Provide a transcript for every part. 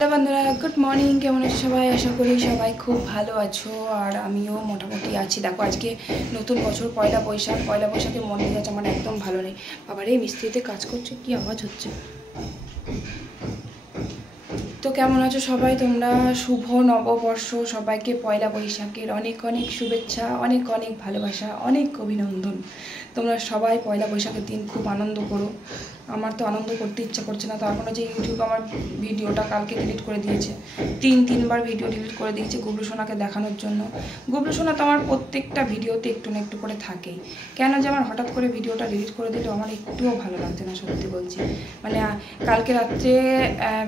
Hello বন্ধুরা, good morning. কেমন আছো সবাই? আশা করি সবাই খুব ভালো আছো, আর আমিও মোটামুটি আছি। দেখো, আজকে নতুন বছর, পয়লা বৈশাখ। পয়লা বৈশাখে মন মেজাজ আমার একদম ভালো নেই। বাবারে, মিস্ত্রিতে কাজ করছে, কি আওয়াজ হচ্ছে। তো কেমন আছো সবাই তোমরা? শুভ নববর্ষ সবাইকে, পয়লা বৈশাখের অনেক অনেক শুভেচ্ছা, অনেক অনেক ভালোবাসা, অনেক অভিনন্দন। তোমরা সবাই পয়লা বৈশাখের দিন খুব আনন্দ করো। আমার তো আনন্দ করতে ইচ্ছা করছে না, তার মানে যে ইউটিউব আমার ভিডিওটা কালকে ডিলিট করে দিয়েছে। তিনবার ভিডিও ডিলিট করে দিয়েছে গুবলু সোনাকে দেখানোর জন্য। গুবলু সোনা তো আমার প্রত্যেকটা ভিডিওতে একটু না একটু করে থাকেই। কেন যে আমার হঠাৎ করে ভিডিওটা ডিলিট করে দিল, আমার একটুও ভালো লাগছে না, সত্যি বলছি। মানে কালকে রাত্রে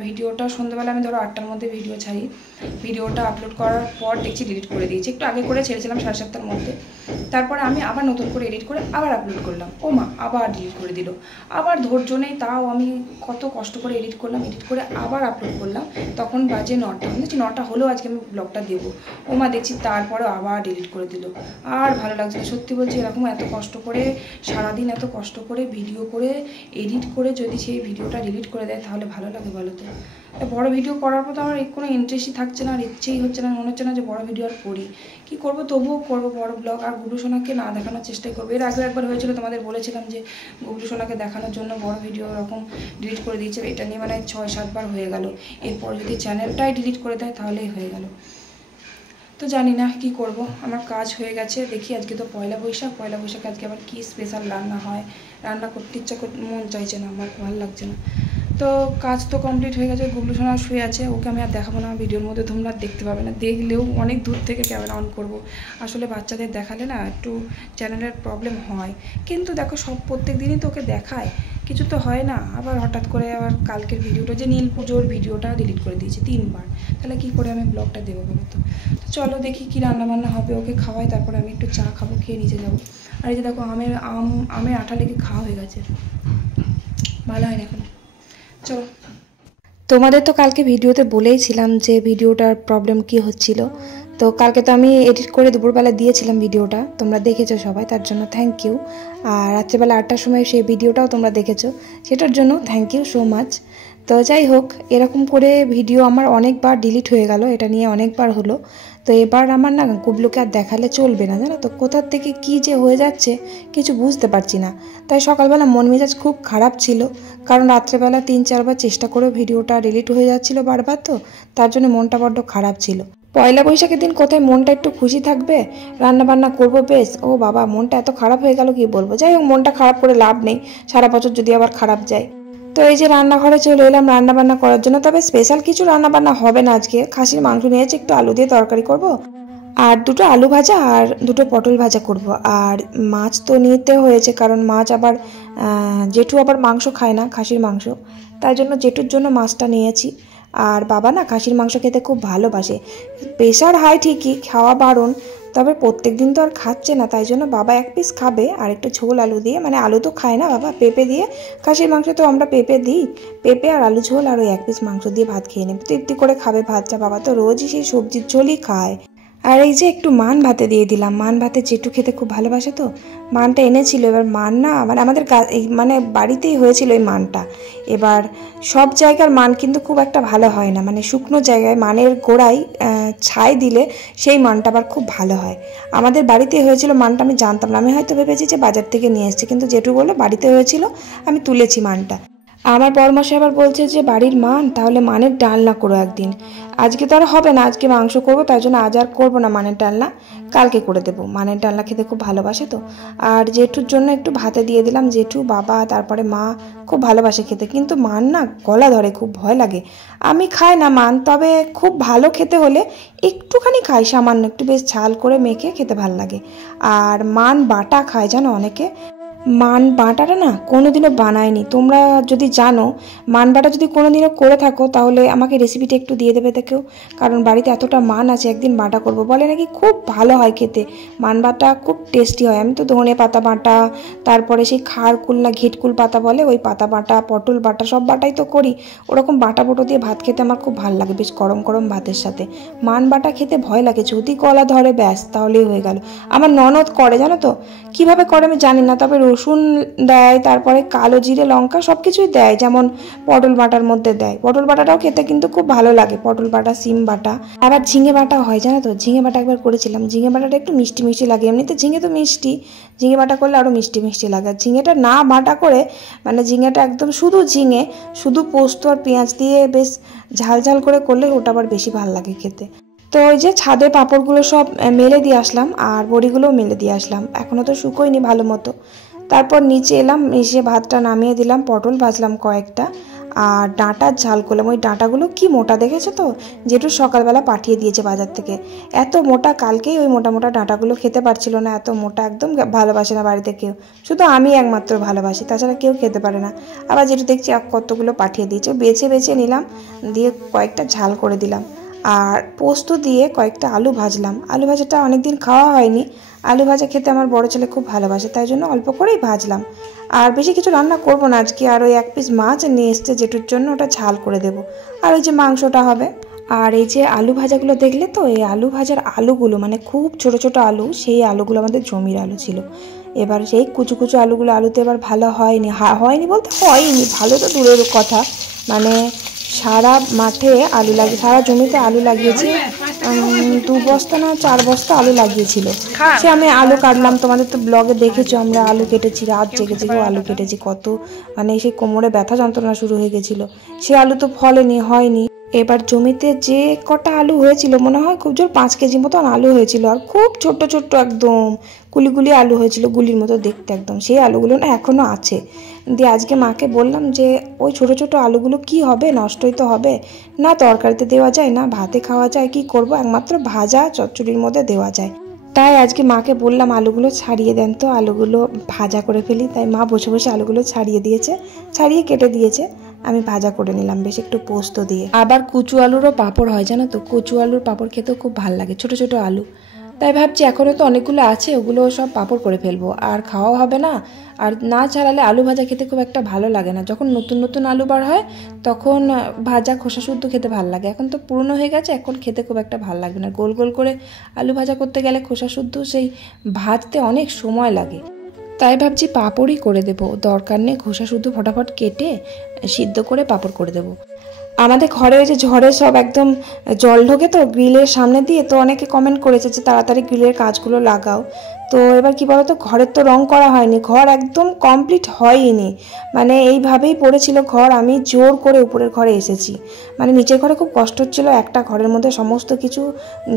ভিডিওটা, সন্ধ্যাবেলা আমি ধরো 8টার মধ্যে ভিডিও ছাড়ি। ভিডিওটা আপলোড করার পর দেখছি ডিলিট করে দিয়েছি। একটু আগে করে ছেড়েছিলাম 7:30টার মধ্যে। তারপরে আমি আবার নতুন করে এডিট করে আবার আপলোড করলাম। ও মা, আবার ডিলিট করে দিল। আবার ধৈর্য নেই, তাও আমি কত কষ্ট করে এডিট করলাম, এডিট করে আবার আপলোড করলাম। তখন বাজে 9টা, দেখছি 9টা হলেও আজকে আমি ব্লগটা দেবো। ও মা, দেখছি তারপরে আবার ডিলিট করে দিল। আর ভালো লাগছে না, সত্যি বলছি। এরকম এত কষ্ট করে সারাদিন, এত কষ্ট করে ভিডিও করে এডিট করে যদি সেই ভিডিওটা ডিলিট করে দেয়, তাহলে ভালো লাগে বলো তো? বড় ভিডিও করার পর তো আমার কোনো ইন্টারেস্টই থাকছে না, আর ইচ্ছেই হচ্ছে না, মনে হচ্ছে না যে বড় ভিডিও আর করি। কী করবো, তবুও করবো বড় ব্লগ। আর গুবলু সোনাকে না দেখানোর চেষ্টাই করবো। এর আগে একবার হয়েছিল, তোমাদের বলেছিলাম যে গুবলু সোনাকে দেখানোর জন্য বড় ভিডিও এরকম ডিলিট করে দিয়েছে। এটা নিয়ে মানে 6-7 বার হয়ে গেল। এরপর যদি চ্যানেলটাই ডিলিট করে দেয় তাহলেই হয়ে গেল। তো জানি না কি করব, আমার কাজ হয়ে গেছে। দেখি, আজকে তো পয়লা বৈশাখ। পয়লা বৈশাখে আজকে আবার কী স্পেশাল রান্না হয়। রান্না করতে ইচ্ছা মন চাইছে না, আমার ভালো লাগছে না। তো কাজ তো কমপ্লিট হয়ে গেছে। গুবলু সোনা শুয়ে আছে, ওকে আমি আর দেখাবো না ভিডিওর মধ্যে, তোমরা দেখতে পাবে না। দেখলেও অনেক দূর থেকে ক্যামেরা অন করব। আসলে বাচ্চাদের দেখালে না একটু চ্যানেলের প্রবলেম হয়। কিন্তু দেখো, প্রত্যেক দিনই তো ওকে দেখায়, কিছু তো হয় না। আবার হঠাৎ করে আবার কালকের ভিডিওটা, যে নীল পুজোর ভিডিওটা ডিলিট করে দিয়েছে 3বার। তাহলে কি করে আমি ব্লগটা দেবো বলো তো? চলো দেখি কী রান্নাবান্না হবে, ওকে খাওয়াই, তারপরে আমি একটু চা খাবো, খেয়ে নিচে যাবো। আর এই যে দেখো, আমের আঠা লেগে খাওয়া হয়ে গেছে, ভালো হয় না এখন। চলো, তোমাদের তো কালকে ভিডিওতে বলেইছিলাম যে ভিডিওটার প্রবলেম কি হচ্ছিল। তো কালকে তো আমি এডিট করে দুপুরবেলা দিয়েছিলাম ভিডিওটা, তোমরা দেখেছো সবাই, তার জন্য থ্যাংক ইউ। আর রাত্রেবেলা 8টার সময় সেই ভিডিওটাও তোমরা দেখেছো, সেটার জন্য থ্যাংক ইউ সো মাচ। তো যাই হোক, এরকম করে ভিডিও আমার অনেকবার ডিলিট হয়ে গেল, এটা নিয়ে অনেকবার হলো। তো এবার আমার না গুবলুকে আর দেখালে চলবে না, জানো তো? কোথার থেকে কি যে হয়ে যাচ্ছে কিছু বুঝতে পারছি না। তাই সকালবেলা মন মেজাজ খুব খারাপ ছিল, কারণ রাত্রেবেলা 3-4বার চেষ্টা করেও ভিডিওটা ডিলিট হয়ে যাচ্ছিলো বারবার। তো তার জন্য মনটা বড্ড খারাপ ছিল। পয়লা বৈশাখের দিন কোথায় মনটা একটু খুশি থাকবে, রান্না বান্না করবো বেশ। ও বাবা, মনটা এত খারাপ হয়ে গেল, কি বলবো। যাই হোক, মনটা খারাপ করে লাভ নেই, সারা বছর যদি আবার খারাপ যায়। তো এই যে রান্নাঘরে চলে এলাম রান্না বান্না করার জন্য। তবে স্পেশাল কিছু রান্না বান্না হবে না আজকে। খাসির মাংস নিয়েছি, একটু আলু দিয়ে তরকারি করব, আর 2টো আলু ভাজা আর 2টো পটল ভাজা করব। আর মাছ তো নিতে হয়েছে, কারণ মাছ আবার জেঠু আবার মাংস খায় না, খাসির মাংস, তাই জন্য জেঠুর জন্য মাছটা নিয়েছি। আর বাবা না খাসির মাংস খেতে খুব ভালোবাসে। প্রেশার হাই ঠিকই, খাওয়া বারণ, তবে প্রত্যেক দিন তো আর খাচ্ছে না, তাই জন্য বাবা 1 পিস খাবে, আর একটু ঝোল আলু দিয়ে, মানে আলু তো খায় না বাবা, পেঁপে দিয়ে। খাসির মাংস তো আমরা পেঁপে দিই, পেঁপে আর আলু ঝোল, আর ওই 1 পিস মাংস দিয়ে ভাত খেয়ে নেবে, তৃপ্তি করে খাবে ভাতটা। বাবা তো রোজই সেই সবজির ঝোলই খায়। আর এই যে একটু মান ভাতে দিয়ে দিলাম। মান ভাতে জেঠু খেতে খুব ভালোবাসে, তো মানটা এনেছিল। এবার মান না, মানে আমাদের মানে বাড়িতেই হয়েছিল এই মানটা। এবার সব জায়গার মান কিন্তু খুব একটা ভালো হয় না, মানে শুকনো জায়গায় মানের গোড়ায় ছাই দিলে সেই মানটা আবার খুব ভালো হয়। আমাদের বাড়িতে হয়েছিল মানটা, আমি জানতাম না, আমি হয়তো ভেবেছি যে বাজার থেকে নিয়ে এসেছি, কিন্তু জেঠু বললো বাড়িতে হয়েছিল, আমি তুলেছি মানটা। আমার বড়মশাই আবার বলছে যে বাড়ির মান, তাহলে মানের ডালনা করো একদিন। আজকে তো আর হবে না, আজকে মাংস করবো, তাই জন্য আজ আর করবো না মানের ডালনা, কালকে করে দেবো। মানের ডালনা খেতে খুব ভালোবাসে তো। আর জেঠুর জন্য একটু ভাতে দিয়ে দিলাম। জেঠু, বাবা, তারপরে মা খুব ভালোবাসে খেতে, কিন্তু মান না গলা ধরে, খুব ভয় লাগে। আমি খাই না মান, তবে খুব ভালো খেতে হলে একটুখানি খাই, সামান্য একটু, বেশ ঝাল করে মেখে খেতে ভালো লাগে। আর মান বাটা খায়, জানো অনেকে। মান বাটাটা না কোনোদিনও বানায়নি। তোমরা যদি জানো, মান বাটা যদি কোনোদিনও করে থাকো, তাহলে আমাকে রেসিপিটা একটু দিয়ে দেবে দেখেও, কারণ বাড়িতে এতটা মান আছে, একদিন বাটা করব। বলে নাকি খুব ভালো হয় খেতে, মান বাটা খুব টেস্টি হয়। আমি তো ধনে পাতা বাটা, তারপরে সেই খারকুল না ঘিটকুল পাতা বলে, ওই পাতা বাটা, পটল বাটা, সব বাটাই তো করি। ওরকম বাটা বুটো দিয়ে ভাত খেতে আমার খুব ভালো লাগে, বেশ গরম গরম ভাতের সাথে। মান বাটা খেতে ভয় লাগে, যদি গলা ধরে ব্যাস তাহলেই হয়ে গেল। আমার ননদ করে, জানো তো, কিভাবে করে আমি জানি না, তবে রসুন দেয়, তারপরে কালো জিরে লঙ্কা সব কিছুই দেয়, যেমন পটল বাটার মধ্যে দেয়। পটল বাটাটাও খেতে কিন্তু খুব ভালো লাগে, পটল বাটা, সিম বাটা, আবার ঝিঙে বাটা হয় জানো তো। ঝিঙে বাটা একবার করেছিলাম, ঝিঙে বাটাটা একটু মিষ্টি মিষ্টি লাগে, এমনিতে ঝিঙে তো মিষ্টি, ঝিঙে বাটা করলে আরও মিষ্টি মিষ্টি লাগে। ঝিঙেটা না বাটা করে, মানে ঝিঙেটা একদম শুধু ঝিঙে, শুধু পোস্ত আর পেঁয়াজ দিয়ে বেশ ঝাল ঝাল করে করলে ওটা আবার বেশি ভালো লাগে খেতে। তো ওই যে ছাদে পাঁপড়গুলো সব মেলে দিয়ে আসলাম, আর বড়িগুলোও মেলে দিয়ে আসলাম, এখনও তো শুকোয়নি ভালো মতো। তারপর নিচে এলাম, এসে ভাতটা নামিয়ে দিলাম, পটল ভাজলাম কয়েকটা, আর ডাঁটার ঝাল করলাম। ওই ডাঁটাগুলো কি মোটা দেখেছো তো, যেটু সকালবেলা পাঠিয়ে দিয়েছে বাজার থেকে, এত মোটা, কালকেই ওই মোটা মোটা ডাঁটাগুলো খেতে পারছিল না, এত মোটা, একদম ভালোবাসে না বাড়িতে কেউ, শুধু আমি একমাত্র ভালোবাসি, তাছাড়া কেউ খেতে পারে না। আবার যেটু দেখছি কতগুলো পাঠিয়ে দিয়েছে, বেছে বেছে নিলাম, দিয়ে কয়েকটা ঝাল করে দিলাম, আর পোস্ত দিয়ে কয়েকটা আলু ভাজলাম। আলু ভাজাটা অনেকদিন খাওয়া হয়নি, আলু ভাজা খেতে আমার বড় ছেলে খুব ভালোবাসে, তাই জন্য অল্প করেই ভাজলাম। আর বেশি কিছু রান্না করব না আজকে, আর ওই 1 পিস মাছ নিয়ে এসছে যেটুর জন্য, ওটা ঝাল করে দেব, আর ওই যে মাংসটা হবে। আর এই যে আলু ভাজাগুলো দেখলে তো, এই আলু ভাজার আলুগুলো মানে খুব ছোট ছোট আলু, সেই আলুগুলো আমাদের জমির আলু ছিল। এবার সেই কুচু কুচু আলুগুলো, আলুতে এবার ভালো হয়নি, হয়নি বলতে হয়নি, ভালো তো দূরের কথা, মানে সারা মাঠে আলু লাগিয়ে, সারা জমিতে আলু লাগিয়েছি, 2 বস্তা না 4 বস্তা আলু লাগিয়েছিল। সে আমি আলু কাটলাম, তোমাদের তো ব্লগে দেখেছো, আমরা আলু কেটেছি, রাত জেগেছি গো, আলু কেটেছি কত, মানে সেই কোমরে ব্যথা যন্ত্রণা শুরু হয়ে গেছিলো। সে আলু তো ফলেনি, হয়নি। এবার জমিতে যে কটা আলু হয়েছিল, মনে হয় খুব জোর 5 কেজি মতন আলু হয়েছিল, আর খুব ছোট্ট ছোট্ট একদম গুলি গুলি আলু হয়েছিল, গুলির মতো দেখতে একদম, সেই আলুগুলো না এখনও আছে। দিয়ে আজকে মাকে বললাম যে ওই ছোট ছোট আলুগুলো কি হবে, নষ্টই তো হবে না, তরকারিতে দেওয়া যায় না, ভাতে খাওয়া যায়, কি করব, একমাত্র ভাজা চচ্চড়ির মধ্যে দেওয়া যায়। তাই আজকে মাকে বললাম আলুগুলো ছাড়িয়ে দেন তো, আলুগুলো ভাজা করে ফেলি। তাই মা বসে বসে আলুগুলো ছাড়িয়ে দিয়েছে, ছাড়িয়ে কেটে দিয়েছে, আমি ভাজা করে নিলাম বেশ একটু পোস্ত দিয়ে। আবার কুচু আলুরও পাঁপড় হয় জানো তো, কচু আলুর পাঁপড় খেতেও খুব ভালো লাগে, ছোট ছোট আলু। তাই ভাবছি এখনও তো অনেকগুলো আছে, ওগুলো সব পাঁপড় করে ফেলবো, আর খাওয়াও হবে না। আর না ছাড়ালে আলু ভাজা খেতে খুব একটা ভালো লাগে না, যখন নতুন নতুন আলু বার হয় তখন ভাজা খোসা শুদ্ধ খেতে ভালো লাগে, এখন তো পুরনো হয়ে গেছে, এখন খেতে খুব একটা ভালো লাগবে না। গোল গোল করে আলু ভাজা করতে গেলে খোসা শুদ্ধ সেই ভাজতে অনেক সময় লাগে, তাই ভাবছি পাঁপড়ই করে দেবো, দরকার নেই খোসা শুদ্ধ ফটাফট কেটে সিদ্ধ করে পাঁপড় করে দেবো। আমাদের ঘরে ওই যে ঝড়ে সব একদম জল ঢোকে তো গ্রিলের সামনে দিয়ে, তো অনেকে কমেন্ট করেছে যে তাড়াতাড়ি গ্রিলের কাজগুলো লাগাও। তো এবার কি বলতো, ঘরের তো রং করা হয়নি, ঘর একদম কমপ্লিট হয়নি, মানে এইভাবেই পড়েছিল ঘর, আমি জোর করে উপরের ঘরে এসেছি, মানে নিচের ঘরে খুব কষ্ট হচ্ছিল, একটা ঘরের মধ্যে সমস্ত কিছু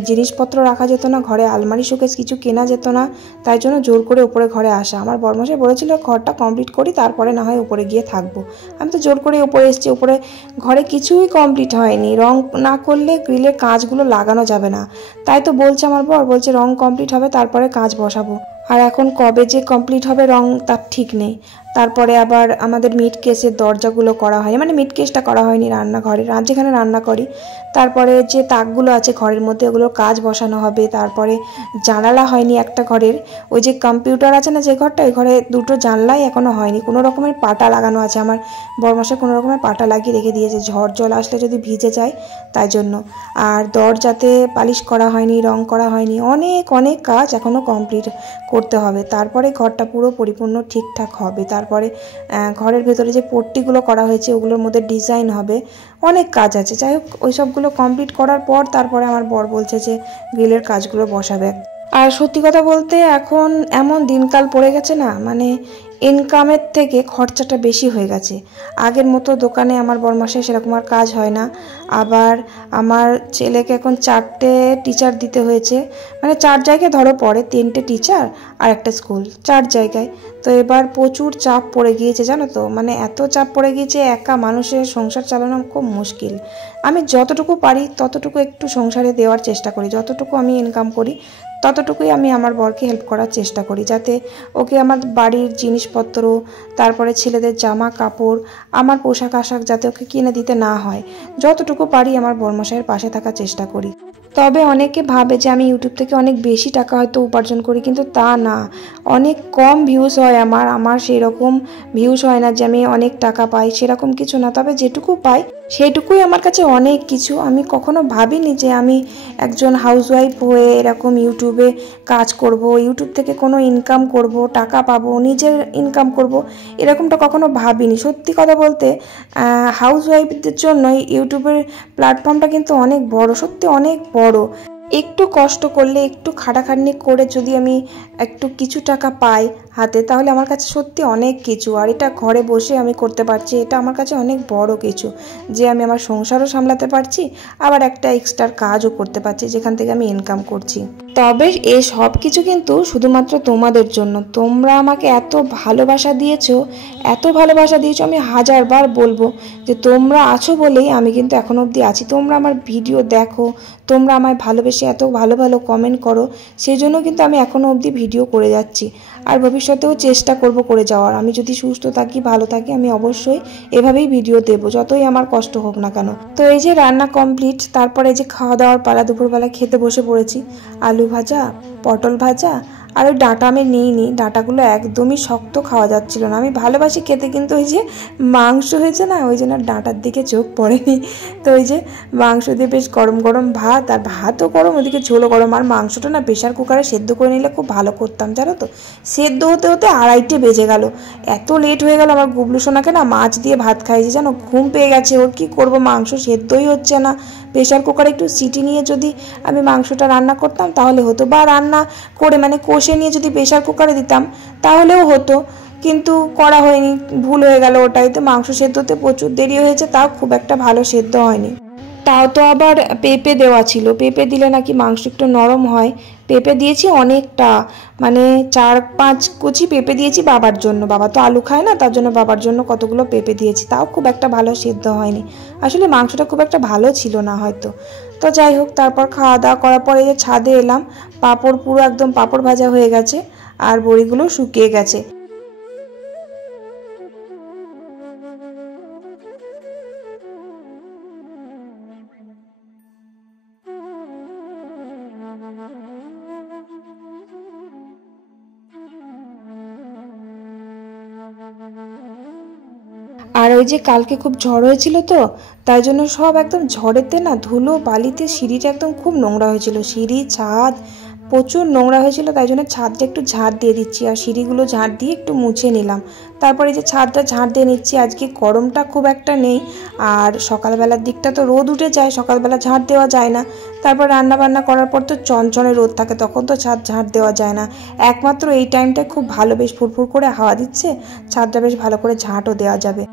জিনিসপত্র রাখা যেত না, ঘরে আলমারি শোকেস কিছু কেনা যেত না, তাই জন্য জোর করে উপরে ঘরে আসা। আমার বরমশাই বলেছিল ঘরটা কমপ্লিট করি, তারপরে না হয় উপরে গিয়ে থাকবো, আমি তো জোর করে উপরে এসেছি। উপরে ঘরে কিছুই কমপ্লিট হয়নি, রং না করলে গ্রিলের কাজগুলো লাগানো যাবে না, তাই তো বলছে আমার বর, বলছে রং কমপ্লিট হবে তারপরে কাজ বসাবো, আর এখন কবে যে কমপ্লিট হবে রং তার ঠিক নেই। তারপরে আবার আমাদের মিড কেসের দরজাগুলো করা হয়, মানে মিড কেসটা করা হয়নি রান্নাঘরে, যেখানে রান্না করি, তারপরে যে তাকগুলো আছে ঘরের মধ্যে ওগুলো কাজ বসানো হবে। তারপরে জানালা হয়নি একটা ঘরের, ওই যে কম্পিউটার আছে না যে ঘরটা, ওই ঘরে 2টো জানলাই এখনও হয়নি, কোনো রকমের পাটা লাগানো আছে, আমার বরমশাই কোনো রকমের পাটা লাগিয়ে রেখে দিয়েছে, ঝড় জল আসলে যদি ভিজে যায় তাই জন্য। আর দরজাতে পালিশ করা হয়নি, রং করা হয়নি, অনেক অনেক কাজ এখনও কমপ্লিট করতে হবে, তারপরে ঘরটা পুরো পরিপূর্ণ ঠিকঠাক হবে। তারপরে ঘরের ভেতরে যে পট্টিগুলো করা হয়েছে ওগুলোর মধ্যে ডিজাইন হবে, অনেক কাজ আছে। যাই হোক, ওই সবগুলো কমপ্লিট করার পর তারপরে আমার বর বলছে যে গ্রিলের কাজগুলো বসাবে। আর সত্যি কথা বলতে এখন এমন দিনকাল পড়ে গেছে না, মানে ইনকামের থেকে খরচাটা বেশি হয়ে গেছে। আগের মতো দোকানে আমার বরমাসে সেরকম আর কাজ হয় না। আবার আমার ছেলেকে এখন 4টে টিচার দিতে হয়েছে, মানে 4 জায়গায় ধরো পড়ে, 3টে টিচার আর একটা স্কুল, 4 জায়গায়। তো এবার প্রচুর চাপ পড়ে গিয়েছে জানো তো, মানে এত চাপ পড়ে গিয়েছে, একা মানুষের সংসার চালানো খুব মুশকিল। আমি যতটুকু পারি ততটুকু একটু সংসারে দেওয়ার চেষ্টা করি, যতটুকু আমি ইনকাম করি ততটুকুই আমি আমার বরকে হেল্প করার চেষ্টা করি, যাতে ওকে আমার বাড়ির জিনিসপত্র, তারপরে ছেলেদের জামা কাপড়, আমার পোশাক আশাক যাতে ওকে কিনে দিতে না হয়, যতটুকু পারি আমার বরমশাইয়ের পাশে থাকার চেষ্টা করি। তবে অনেকে ভাবে যে আমি ইউটিউব থেকে অনেক বেশি টাকা হয়তো উপার্জন করি, কিন্তু তা না, অনেক কম ভিউজ হয় আমার সেই রকম ভিউজ হয় না যে আমি অনেক টাকা পাই, সেরকম কিছু না। তবে যেটুকু পাই সেইটুকুই আমার কাছে অনেক কিছু। আমি কখনো ভাবিনি যে আমি একজন হাউসওয়াইফ হয়ে এরকম ইউটিউবে কাজ করব, ইউটিউব থেকে কোনো ইনকাম করব, টাকা পাবো, নিজের ইনকাম করব, এরকমটা কখনো ভাবিনি। সত্যি কথা বলতে হাউসওয়াইফদের জন্য ইউটিউবের প্ল্যাটফর্মটা কিন্তু অনেক বড়, সত্যি অনেক বড়। একটু কষ্ট করলে, একটু খাটাখাটনি করে যদি আমি একটু কিছু টাকা পাই হাতে, তাহলে আমার কাছে সত্যি অনেক কিছু। আর এটা ঘরে বসে আমি করতে পারছি, এটা আমার কাছে অনেক বড় কিছু, যে আমি আমার সংসারও সামলাতে পারছি, আবার একটা এক্সট্রা কাজও করতে পারছি যেখান থেকে আমি ইনকাম করছি। তবে এই সব কিছু কিন্তু শুধুমাত্র তোমাদের জন্য। তোমরা আমাকে এত ভালোবাসা দিয়েছো, এত ভালোবাসা দিয়েছো, আমি হাজারবার বলবো যে তোমরা আছো বলেই আমি কিন্তু এখনো অবধি আছি। তোমরা আমার ভিডিও দেখো, তোমরা আমায় ভালোবেসে এত ভালো ভালো কমেন্ট করো, সেই জন্য কিন্তু আমি এখনো অবধি ভিডিও করে যাচ্ছি, আর ভবিষ্যতেও চেষ্টা করব করে যাওয়ার। আমি যদি সুস্থ থাকি, ভালো থাকি, আমি অবশ্যই এভাবেই ভিডিও দেবো, যতই আমার কষ্ট হোক না কেন। তো এই যে রান্না কমপ্লিট, তারপরে যে খাওয়া দাওয়ার পালা, দুপুরবেলা খেতে বসে পড়েছি। আলু ভাজা, পটল ভাজা, আর ওই ডাঁটা আমি নিইনি, ডাঁটাগুলো একদমই শক্ত, খাওয়া যাচ্ছিল না। আমি ভালোবাসি খেতে, কিন্তু ওই যে মাংস হয়েছে না, ওই জন্য ডাঁটার দিকে চোখ পড়েনি। তো ওই যে মাংস দিয়ে বেশ গরম গরম ভাত, আর ভাতও গরম, ওদিকে ঝোলও গরম। আর মাংসটা না প্রেশার কুকারে সেদ্ধ করে নিলে খুব ভালো করতাম, জানো তো। সেদ্ধ হতে হতে 2:30 বেজে গেল, এত লেট হয়ে গেল। আমার গুবলু সোনাকে না মাছ দিয়ে ভাত খাইয়েছি, জানো, ঘুম পেয়ে গেছে ওর। কী করবো, মাংস সেদ্ধই হচ্ছে না। প্রেশার কুকারে একটু সিটি নিয়ে যদি আমি মাংসটা রান্না করতাম তাহলে হতো, বা রান্না করে মানে কষে নিয়ে যদি প্রেশার কুকারে দিতাম তাহলেও হতো, কিন্তু করা হয়নি, ভুল হয়ে গেল ওটাই। তো মাংস সেদ্ধতে প্রচুর দেরি হয়েছে, তাও খুব একটা ভালো সেদ্ধ হয়নি। তাও তো আবার পেঁপে দেওয়া ছিল, পেঁপে দিলে নাকি মাংস একটু নরম হয়। পেঁপে দিয়েছি অনেকটা, মানে 4-5 কুচি পেঁপে দিয়েছি বাবার জন্য। বাবা তো আলু খায় না, তার জন্য বাবার জন্য কতগুলো পেঁপে দিয়েছি, তাও খুব একটা ভালো সেদ্ধ হয়নি। আসলে মাংসটা খুব একটা ভালো ছিল না হয়তো। তো যাই হোক, তারপর খাওয়া দাওয়া করার পরে যে ছাদে এলাম, পাঁপড় পুরো একদম পাঁপড় ভাজা হয়ে গেছে, আর বড়িগুলো শুকিয়ে গেছে। আর ওই যে কালকে খুব ঝড় হয়েছিল, তো তাই জন্য সব একদম ঝড়েতে না ধুলো বালিতে সিঁড়িটা একদম খুব নোংরা হয়েছিল। সিঁড়ি, ছাদ প্রচুর নোংরা হয়েছিল, তাই জন্য ছাদটা একটু ঝাড় দিয়ে দিচ্ছি, আর সিঁড়িগুলো ঝাড় দিয়ে একটু মুছে নিলাম। তারপরে যে ছাদটা ঝাড় দিয়ে নিচ্ছি। আজকে গরমটা খুব একটা নেই, আর সকালবেলার দিকটা তো রোদ উঠে যায়, সকালবেলা ঝাড় দেওয়া যায় না। তারপর রান্না বান্না করার পর তো চনচনে রোদ থাকে, তখন তো ছাদ ঝাড় দেওয়া যায় না। একমাত্র এই টাইমটা খুব ভালো, বেশ ফুরফুর করে হাওয়া দিচ্ছে, ছাদটা বেশ ভালো করে ঝাঁটও দেওয়া যাবে।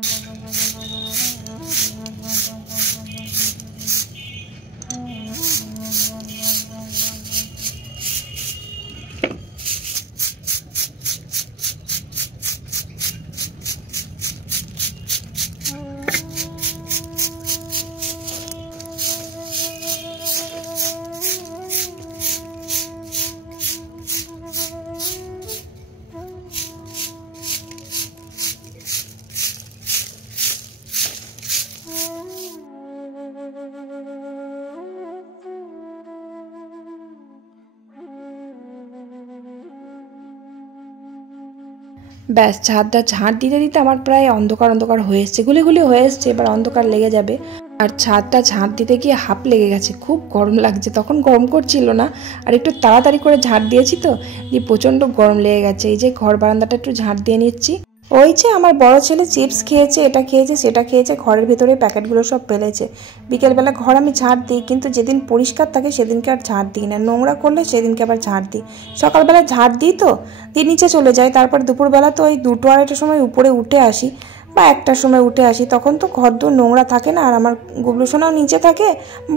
ব্যাস ছাদটা ঝাঁট দিতে দিতে আমার প্রায় অন্ধকার অন্ধকার হয়ে এসছে, গুলি হয়ে এসছে, এবার অন্ধকার লেগে যাবে। আর ছাদটা ঝাঁট দিতে গিয়ে হাঁপ লেগে গেছে, খুব গরম লাগছে। তখন গরম করছিল না, আর একটু তাড়াতাড়ি করে ঝাঁট দিয়েছি, তো দিয়ে প্রচণ্ড গরম লেগে গেছে। এই যে ঘর বারান্দাটা একটু ঝাঁট দিয়ে নিচ্ছি। ওই যে আমার বড় ছেলে চিপস খেয়েছে, এটা খেয়েছে, সেটা খেয়েছে, ঘরের ভিতরে প্যাকেটগুলো সব ফেলেছে। বিকেলবেলা ঘর আমি ঝাঁট দিই, কিন্তু যেদিন পরিষ্কার থাকে সেদিনকে আর ঝাঁট দিই না, নোংরা করলে সেদিনকে আবার ঝাঁট দিই। সকালবেলা ঝাঁট দিই, তো দিয়ে নিচে চলে যাই। তারপর দুপুরবেলা তো ওই 2-2:30টার সময় উপরে উঠে আসি, বা 1টার সময় উঠে আসি, তখন তো ঘর দূর নোংরা থাকে না। আর আমার গুবলু সোনাও নিচে থাকে,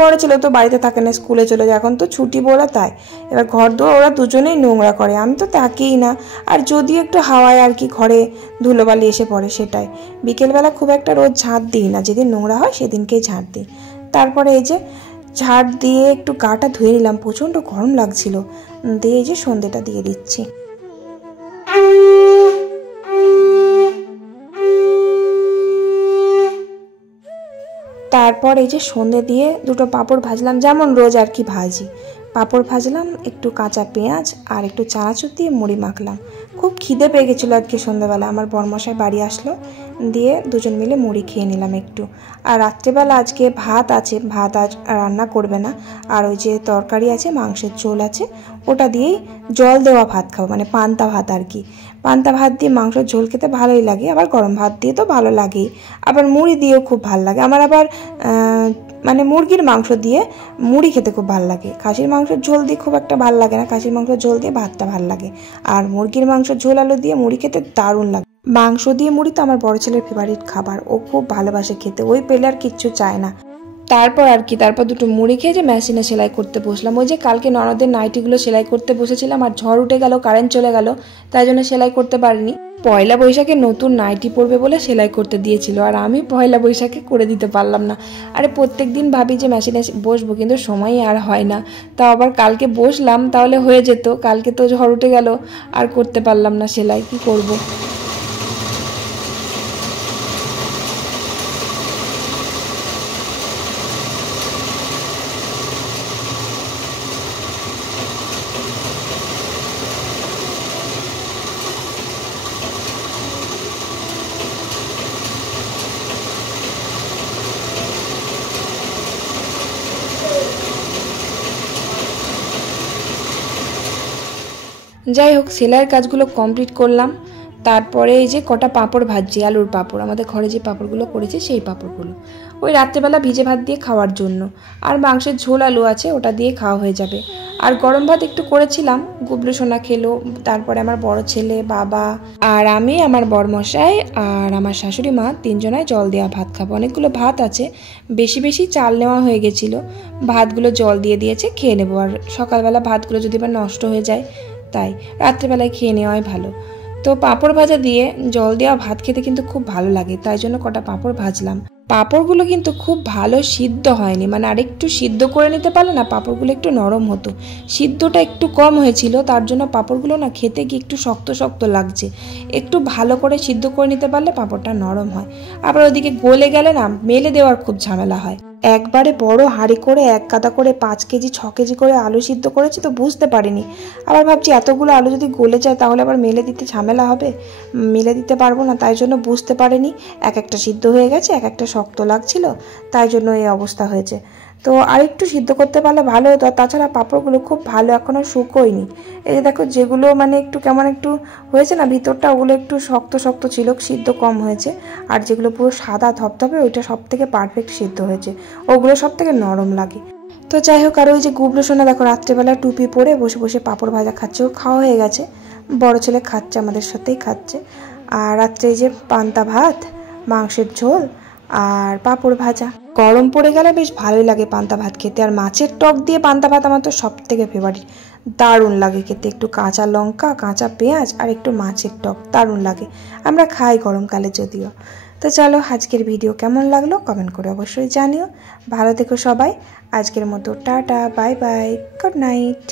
বড় ছেলে তো বাড়িতে থাকে না, স্কুলে চলে যায়, এখন তো ছুটি বলে তাই। এবার ঘর দূর ওরা দুজনেই নোংরা করে, আমি তো তাকেই না। আর যদি একটু হাওয়ায় আর কি ঘরে ধুলোবালি এসে পড়ে, সেটাই। বিকেলবেলা খুব একটা রোজ ঝাঁট দিই না, যেদিন নোংরা হয় সেদিনকেই ঝাঁট দিই। তারপরে এই যে ঝাঁট দিয়ে একটু গাটা ধুয়ে নিলাম, প্রচণ্ড গরম লাগছিল, দিয়ে এই যে সন্ধ্যেটা দিয়ে দিচ্ছি। তারপর এই যে সন্ধে দিয়ে দুটো পাঁপড় ভাজলাম, যেমন রোজ আর কি ভাজি। পাঁপড় ভাজলাম, একটু কাঁচা পেঁয়াজ আর একটু চানাচুর দিয়ে মুড়ি মাখলাম। খুব খিদে পেয়ে গেছিলো আজকে সন্ধ্যাবেলা। আমার বরমশাই বাড়ি আসলো, দিয়ে দুজন মিলে মুড়ি খেয়ে নিলাম একটু। আর রাত্রেবেলা আজকে ভাত আছে, ভাত আজ রান্না করবে না। আর ওই যে তরকারি আছে, মাংসের ঝোল আছে, ওটা দিয়েই জল দেওয়া ভাত খাবো, মানে পান্তা ভাত আর কি। পান্তা ভাত দিয়ে মাংসের ঝোল খেতে ভালোই লাগে, আবার গরম ভাত দিয়ে তো ভালো লাগেই, আবার মুড়ি দিয়েও খুব ভালো লাগে। আমার আবার মানে মুরগির মাংস দিয়ে মুড়ি খেতে খুব ভালো লাগে। খাসির মাংসের ঝোল দিয়ে খুব একটা ভালো লাগে না, খাসির মাংসের ঝোল দিয়ে ভাতটা ভালো লাগে। আর মুরগির মাংসের ঝোল আলু দিয়ে মুড়ি খেতে দারুণ লাগে। মাংস দিয়ে মুড়ি তো আমার বড় ছেলের ফেভারিট খাবার, ও খুব ভালোবাসে খেতে, ওই পেলে আর কিচ্ছু চায় না। তারপর আর কি, তারপর দুটো মুড়ি খেয়ে যে মেশিনে সেলাই করতে বসলাম। ওই যে কালকে ননদের নাইটিগুলো সেলাই করতে বসেছিলাম, আর ঝড় উঠে গেল, কারেন্ট চলে গেল, তাই জন্য সেলাই করতে পারিনি। পয়লা বৈশাখে নতুন নাইটি পরবে বলে সেলাই করতে দিয়েছিল, আর আমি পয়লা বৈশাখে করে দিতে পারলাম না। আরে প্রত্যেক দিন ভাবি যে মেশিনে বসবো, কিন্তু সময়ই আর হয় না। তাও আবার কালকে বসলাম, তাহলে হয়ে যেত। কালকে তো ঝড় উঠে গেল, আর করতে পারলাম না সেলাই, কি করব। যাই হোক, সেলাইয়ের কাজগুলো কমপ্লিট করলাম। তারপরে এই যে কটা পাঁপড় ভাজছি, আলুর পাঁপড়, আমাদের ঘরে যে পাঁপড়গুলো করেছে সেই পাঁপড়গুলো, ওই রাত্রেবেলা ভিজে ভাত দিয়ে খাওয়ার জন্য। আর মাংসের ঝোল আলু আছে, ওটা দিয়ে খাওয়া হয়ে যাবে। আর গরম ভাত একটু করেছিলাম, গুবলু সোনা খেলো। তারপরে আমার বড় ছেলে, বাবা আর আমি, আমার বরমশাই আর আমার শাশুড়ি মা, তিনজনায় জল দেওয়া ভাত খাবো। অনেকগুলো ভাত আছে, বেশি বেশি চাল নেওয়া হয়ে গেছিলো, ভাতগুলো জল দিয়ে দিয়েছে, খেয়ে নেবো। আর সকালবেলা ভাতগুলো যদি আবার নষ্ট হয়ে যায়, তাই রাত্রেবেলায় খেয়ে নেওয়াই ভালো। তো পাঁপড় ভাজা দিয়ে জল দেওয়া ভাত খেতে কিন্তু খুব ভালো লাগে, তাই জন্য কটা পাঁপড় ভাজলাম। পাঁপড়গুলো কিন্তু খুব ভালো সিদ্ধ হয়নি, মানে আরেকটু সিদ্ধ করে নিতে পারলে না পাঁপড়গুলো একটু নরম হতো। সিদ্ধটা একটু কম হয়েছিল, তার জন্য পাঁপড়গুলো না খেতে গিয়ে একটু শক্ত শক্ত লাগছে। একটু ভালো করে সিদ্ধ করে নিতে পারলে পাঁপড়টা নরম হয়। আবার ওদিকে গলে গেলে না মেলে দেওয়ার খুব ঝামেলা হয়। একবারে বড় হাঁড়ি করে 1 গাদা করে 5 কেজি 6 কেজি করে আলু সিদ্ধ করেছি, তো বুঝতে পারিনি। আবার ভাবছি এতগুলো আলু যদি গলে যায় তাহলে আবার মেলে দিতে ঝামেলা হবে, মেলে দিতে পারবো না, তাই জন্য বুঝতে পারিনি। এক একটা সিদ্ধ হয়ে গেছে, এক একটা শক্ত লাগছিল, তাই জন্য এই অবস্থা হয়েছে। তো আরেকটু সিদ্ধ করতে পারলে ভালো হতো। আর তাছাড়া পাঁপড়গুলো খুব ভালো এখনও শুকোয়নি। এই যে দেখো, যেগুলো মানে একটু কেমন একটু হয়েছে না ভিতরটা, ওগুলো একটু শক্ত শক্ত ছিল, সিদ্ধ কম হয়েছে। আর যেগুলো পুরো সাদা ধপধপে, ওইটা সব থেকে পারফেক্ট সিদ্ধ হয়েছে, ওগুলো সব থেকে নরম লাগে। তো যাই হোক, আর ওই যে গুবলু সোনা দেখো রাত্রেবেলা টুপি পরে বসে বসে পাঁপড় ভাজা খাচ্ছে, ও খাওয়া হয়ে গেছে, বড় ছেলে খাচ্ছে, আমাদের সাথেই খাচ্ছে। আর রাত্রে এই যে পান্তা ভাত, মাংসের ঝোল আর পাঁপড় ভাজা। গরম পড়ে গেলে বেশ ভালোই লাগে পান্তা ভাত খেতে। আর মাছের টক দিয়ে পান্তা ভাত আমার তো সব থেকে ফেভারিট, দারুণ লাগে খেতে। একটু কাঁচা লঙ্কা, কাঁচা পেঁয়াজ আর একটু মাছের টক, দারুণ লাগে। আমরা খাই গরমকালে যদিও। তো চলো, আজকের ভিডিও কেমন লাগলো কমেন্ট করে অবশ্যই জানিও। ভালো থেকো সবাই। আজকের মতো tata, bye bye, good night.